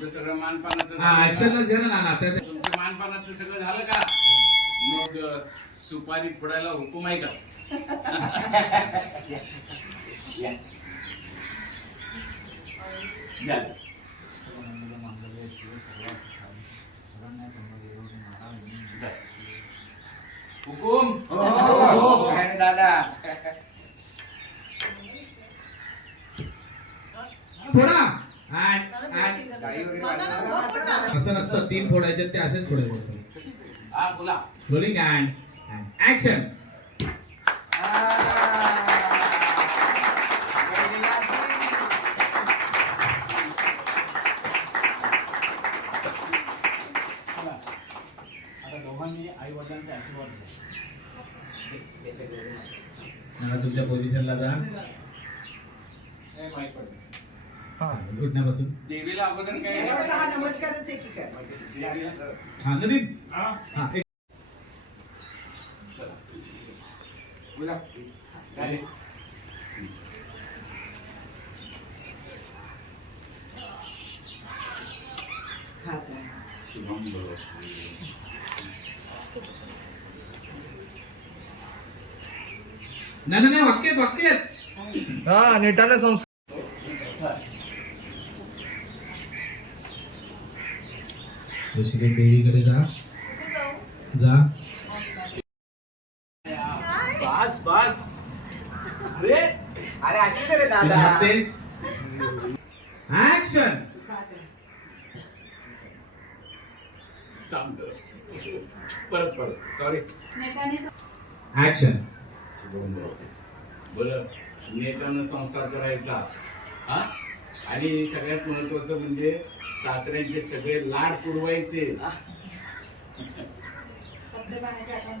तुमचं सगळं मानपानाचं हा ऍक्शनला जे ना आता तुमचं मानपानाचं सगळं झालं का? मग सुपारी फोडायला हुकूम आहे का? हुकूम दादा फोडा असं नसतं 3 फोडायचे ते असेच फोडायचे. हा बोला. Rolling and action. आता दोघांनी आई वडिलांचे आशीर्वाद मला तुमच्या पोझिशनला जा. माहित पडलं. उठण्यापासून देवीला अगोदर काय नमस्कारच आहे की काय? हा नवीन हा बोला. काय? शुभम बरोबर. नाही वाक्य हा नेटाने संस्कार ऋषिकेश देवीकडे जा. बस बस. अरे अरे अशी रे दादा ऍक्शन. परत सॉरी. ऍक्शन. बरं नेटानं संसार करायचा हा आणि सगळ्यात महत्वाचं म्हणजे सासऱ्यांचे सगळे लाड पुरवायचे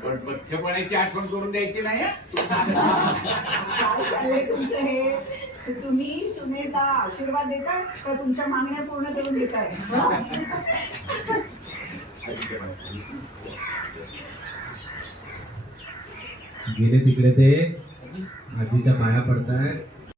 पण पथ्यपणाची आठवण करून द्यायची नाही हा? काय चाललंय तुमचं हे? तुम्ही सुनेला आशीर्वाद देताय का तुमच्या मागण्या पूर्ण करून देताय? गेले तिकडे ते आजीच्या पाया पडतायत.